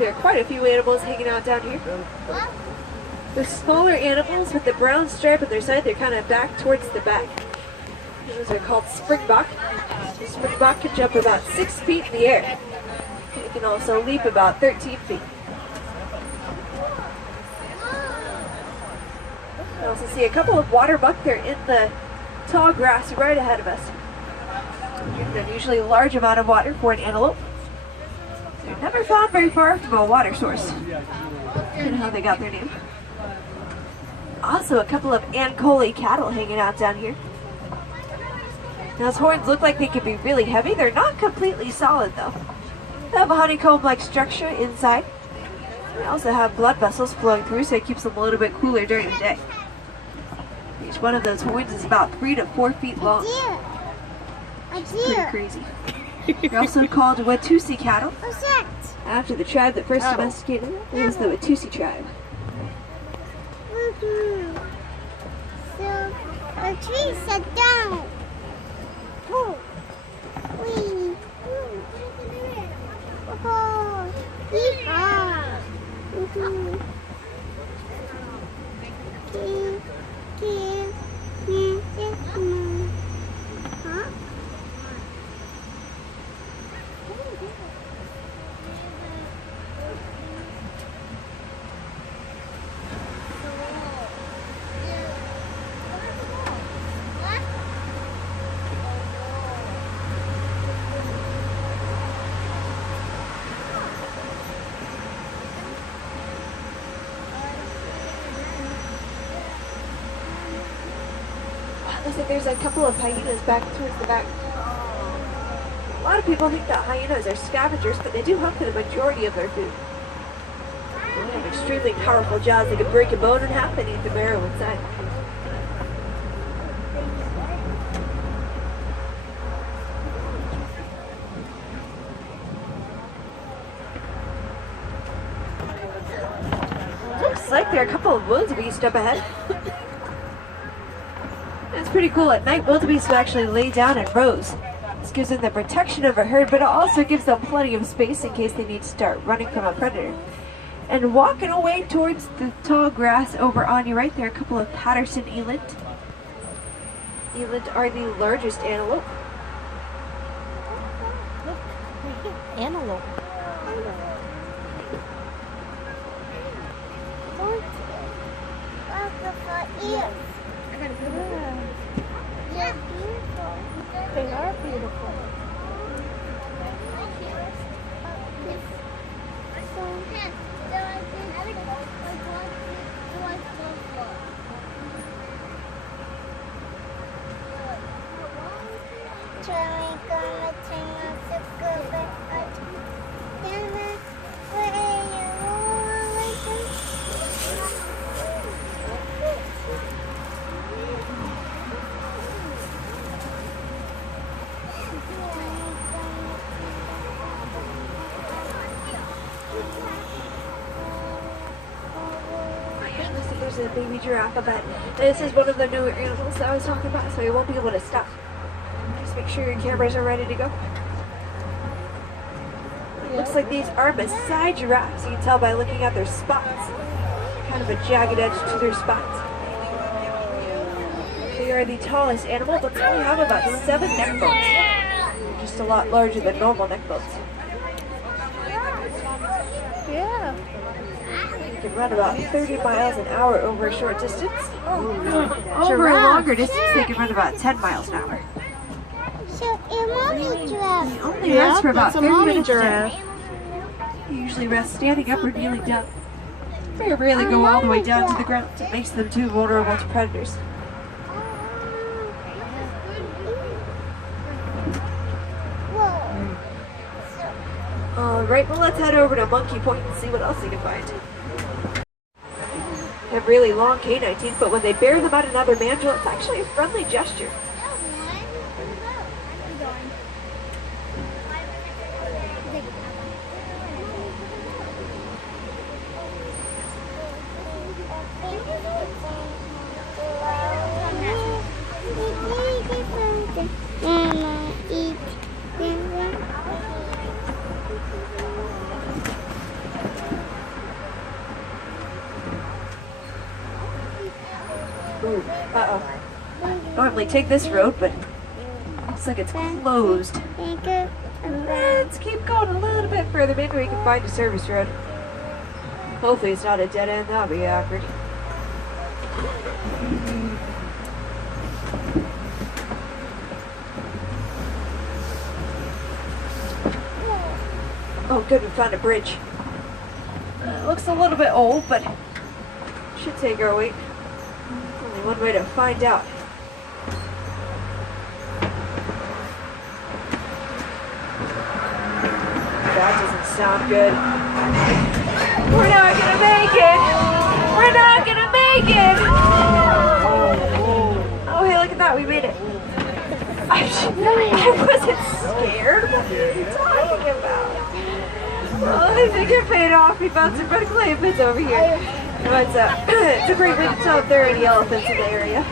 there are quite a few animals hanging out down here. The smaller animals with the brown stripe on their side, they're kind of back towards the back. Those are called springbok. The springbok can jump about 6 feet in the air. It can also leap about 13 feet. You also see a couple of water buck. They're in the tall grass right ahead of us. An unusually large amount of water for an antelope. They're never found very far from a water source. I don't know how they got their name. Also a couple of Ankole cattle hanging out down here. Now, those horns look like they could be really heavy. They're not completely solid though. They have a honeycomb-like structure inside. They also have blood vessels flowing through, so it keeps them a little bit cooler during the day. Each one of those horns is about 3 to 4 feet long. It's pretty crazy. They're also called Watusi cattle, after the tribe that first domesticated them. It was the Watusi tribe. So the trees are down. Oh, wee. Oh, yeehaw. Huh? Looks like there's a couple of hyenas back towards the back. A lot of people think that hyenas are scavengers, but they do hunt for the majority of their food. They have extremely powerful jaws. They can break a bone in half and eat the marrow inside. Looks like there are a couple of wildebeest up ahead. It's pretty cool. At night, wildebeest will actually lay down in rows. This gives them the protection of a herd, but it also gives them plenty of space in case they need to start running from a predator. And walking away towards the tall grass over on your right, there are a couple of Patterson eland. Eland are the largest antelope. Antelope. Ears. Yeah, beautiful. They are beautiful. There's a baby giraffe up ahead. This is one of the newer animals that I was talking about, so you won't be able to stop. Just make sure your cameras are ready to go. It looks like these are Maasai giraffes. You can tell by looking at their spots. Kind of a jagged edge to their spots. They are the tallest animal, but they only have about 7 neck bones. They're just a lot larger than normal neck bones. Yeah. They can run about 30 miles an hour over a short distance. Over a longer distance, they can run about 10 miles an hour. So, a mommy giraffe. They only rest for about 30 minutes a day. They usually rest standing up or kneeling down. They rarely go all the way down to the ground. It makes them too vulnerable to predators. Alright, well let's head over to Monkey Point and see what else they can find. They have really long canine teeth, but when they bear them at another mandrill, it's actually a friendly gesture. Uh-oh. Normally take this road, but looks like it's closed. Let's keep going a little bit further. Maybe we can find a service road. Hopefully it's not a dead end. That'll be awkward. Oh, good, we found a bridge. Looks a little bit old, but should take our weight. Only one way to find out. That doesn't sound good. We're not gonna make it! We're not gonna make it! Oh, hey, look at that, we made it. I wasn't scared. What are you talking about? Oh, I think it paid off. We found some red clay pits over here. But, it's a great way to tell if there are any elephants in the area.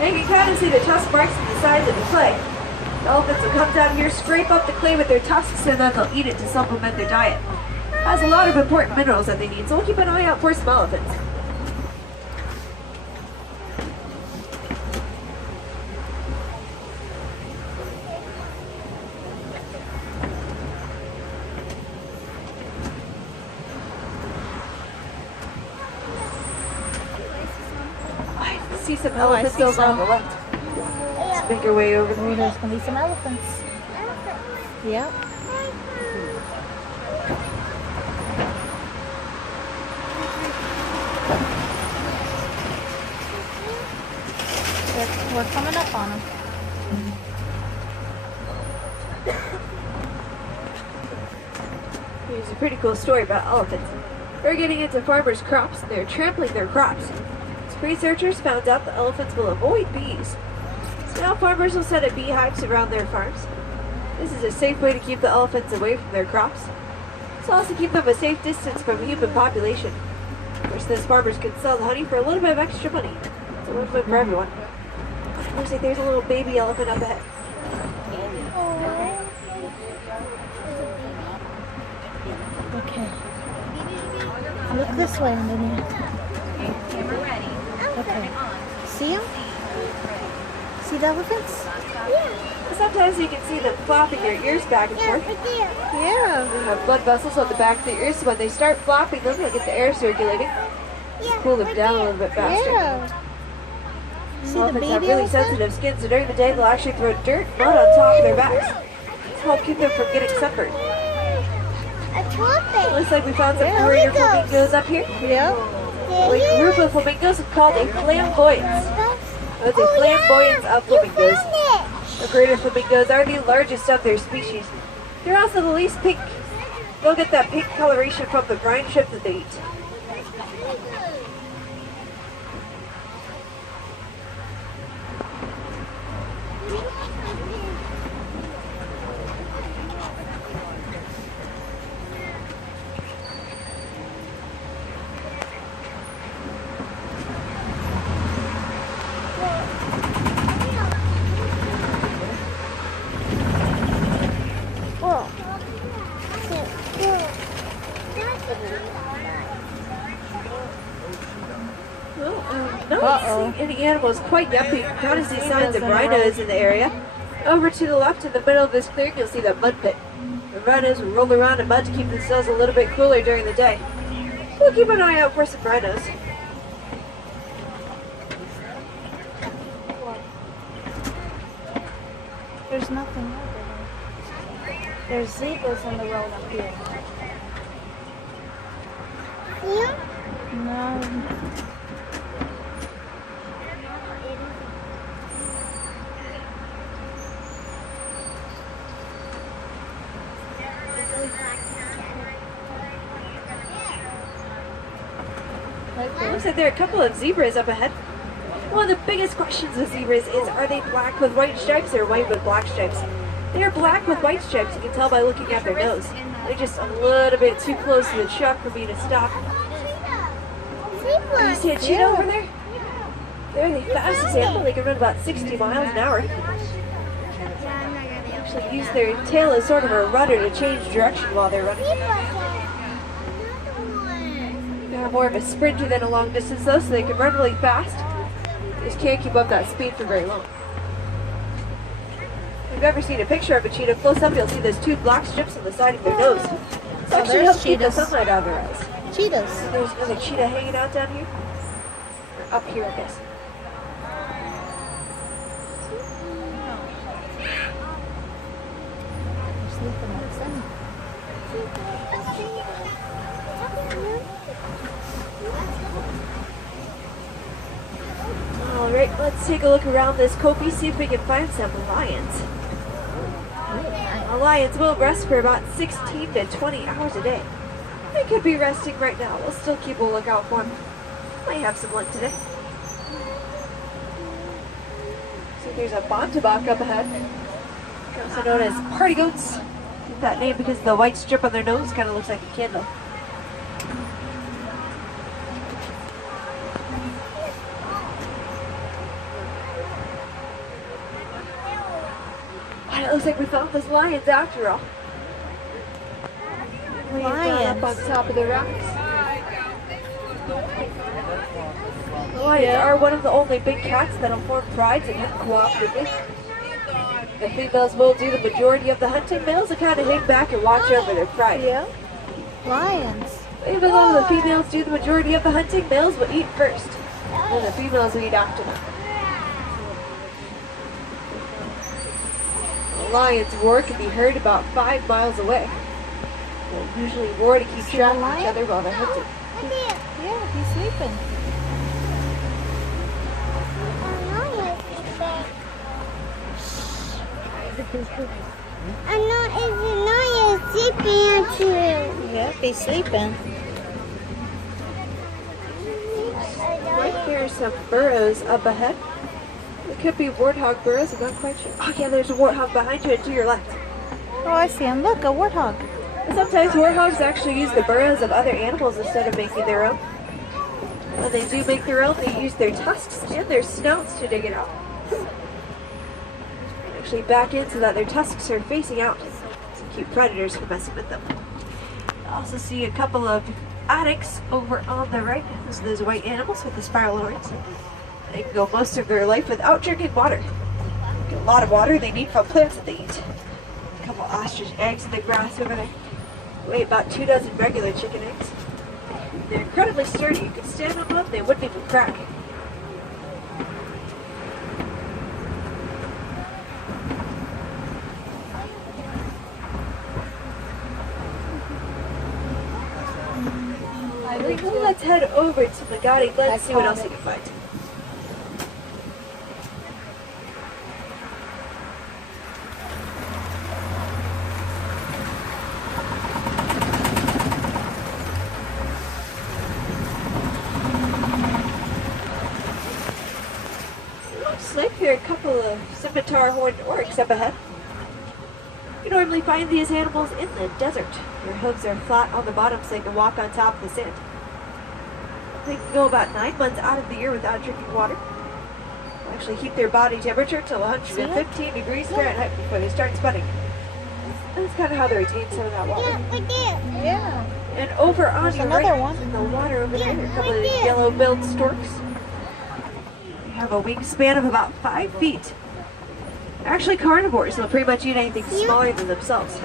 And you can kind of see the tusk marks on the sides of the clay. The elephants will come down here, scrape up the clay with their tusks, and then they'll eat it to supplement their diet. It has a lot of important minerals that they need, so we'll keep an eye out for some elephants. See some elephants over on the left. Let's make our way over there. There's gonna be some elephants. Yep. We're coming up on them. Here's a pretty cool story about elephants. They're getting into farmers' crops and they're trampling their crops. Researchers found out that elephants will avoid bees. So now farmers will set up beehives around their farms. This is a safe way to keep the elephants away from their crops. This will also keep them a safe distance from human population. Of course, those farmers can sell the honey for a little bit of extra money. It's a win-win for everyone. Looks like there's a little baby elephant up ahead. Okay. Look this way, Amelia. Okay. See them? See the elephants? Yeah. Sometimes you can see them flopping their ears back and forth. Yeah. They have blood vessels on the back of their ears, so when they start flopping them, they'll get the air circulating. Cool them down a little bit faster. Yeah. See the Elephants baby have really elephant? sensitive skin, so during the day they'll actually throw dirt and mud on top of their backs. This will help keep them from getting sunburned. Looks like we found some greater flamingos up here. Yeah. A group of flamingos is called a flamboyance. That's a flamboyance of flamingos. The greater flamingos are the largest of their species. They're also the least pink. They'll get that pink coloration from the brine shrimp that they eat. Not seeing any animals quite yet, but you can kind of see signs of rhinos in the area. Over to the left in the middle of this clearing, you'll see that mud pit. The rhinos will roll around in mud to keep themselves a little bit cooler during the day. We'll keep an eye out for some rhinos. There's nothing over there. There's zebras on the road up here. Yeah? No. Looks like there are a couple of zebras up ahead. One of the biggest questions with zebras is, are they black with white stripes or white with black stripes? They are black with white stripes, you can tell by looking at their nose. They're just a little bit too close to the truck for me to stop. You see a cheetah over there? They're the fastest animal, they can run about 60 miles an hour. They actually use their tail as sort of a rudder to change direction while they're running. more of a sprinter than a long distance though, so they can run really fast. They just can't keep up that speed for very long. If you've ever seen a picture of a cheetah close up, you'll see those two black strips on the side of their nose. It's actually helps keep the sunlight out of their eyes. Cheetahs. There's another cheetah hanging out down here. Or up here, I guess. Alright, let's take a look around this copy, see if we can find some lions. Lions will rest for about 16 to 20 hours a day. They could be resting right now. We'll still keep a lookout for them. Might have some luck today. So there's a bontebok up ahead. Also known as party goats. Get that name because the white strip on their nose kind of looks like a candle. It looks like we found those lions after all. Lions up on top of the rocks. The lions are one of the only big cats that'll form prides and hunt cooperatively. The females will do the majority of the hunting. Males will kind of hang back and watch over their pride. Yeah. Lions. Even though the females do the majority of the hunting, males will eat first. And the females will eat after them. The lion's roar can be heard about 5 miles away. They'll usually roar to keep track of each other while they're hunting. Yeah, he's sleeping. I'm not sleeping too. Yep, he's sleeping. Right here are some burrows up ahead. It could be warthog burrows, I'm not quite sure. Oh yeah, there's a warthog behind you and to your left. Oh, I see him. Look, a warthog. And sometimes warthogs actually use the burrows of other animals instead of making their own. When they do make their own, they use their tusks and their snouts to dig it out. Actually back in so that their tusks are facing out to keep predators from messing with them. You also see a couple of addax over on the right. Those are those white animals with the spiral horns. They can go most of their life without drinking water. Get a lot of water they need from plants that they eat. A couple ostrich eggs in the grass over there. Weigh about 2 dozen regular chicken eggs. They're incredibly sturdy. You could stand on them, they wouldn't even crack. Let's head over to the Gotti Glen and see what else we can find. Looks like there are a couple of scimitar horned oryx up ahead. You normally find these animals in the desert. Their hooves are flat on the bottom so they can walk on top of the sand. They can go about 9 months out of the year without drinking water. They'll actually keep their body temperature to 115 degrees Fahrenheit before they start sweating. That's kind of how they retain some of that water. Yeah. And over on There's your another right, one. in the water over there, a couple of yellow-billed storks. They have a wingspan of about 5 feet. They're actually carnivores. They'll pretty much eat anything smaller than themselves.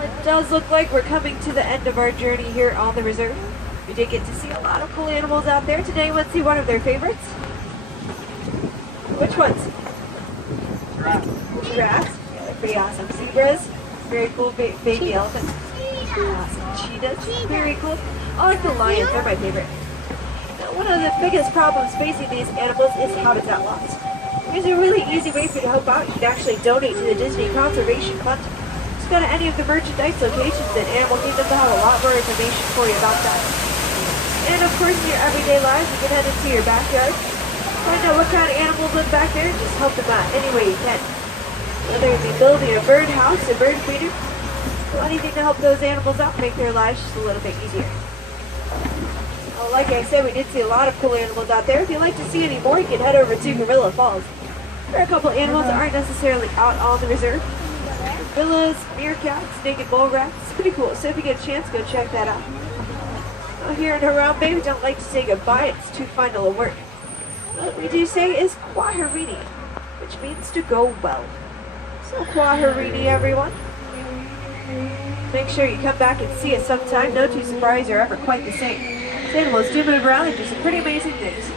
It does look like we're coming to the end of our journey here on the reserve. We did get to see a lot of cool animals out there today. Let's see one of their favorites. Which ones? Giraffes. Yeah, they're pretty awesome. Zebras. Very cool. Baby elephants. Awesome. Cheetahs. Very cool. I like the lions. They're my favorite. Now, one of the biggest problems facing these animals is habitat loss. There's a really easy way for you to help out. You can actually donate to the Disney Conservation Fund. Just go to any of the merchandise locations in Animal Kingdom to have a lot more information for you about that. And of course, in your everyday lives, you can head into your backyard, find out what kind of animals live back there, and just help them out any way you can. Whether it be building a bird house, a bird feeder, or anything to help those animals out, make their lives just a little bit easier. Well, like I said, we did see a lot of cool animals out there. If you'd like to see any more, you can head over to Gorilla Falls. There are a couple animals that aren't necessarily out on the reserve. Gorillas, meerkats, naked bull rats. It's pretty cool. So if you get a chance, go check that out. Well, here in Harambe, we don't like to say goodbye. It's too final a word. What we do say is Kwaherini, which means to go well. So Kwaherini, everyone. Make sure you come back and see us sometime. No two safaris are ever quite the same. These animals do move around and do some pretty amazing things.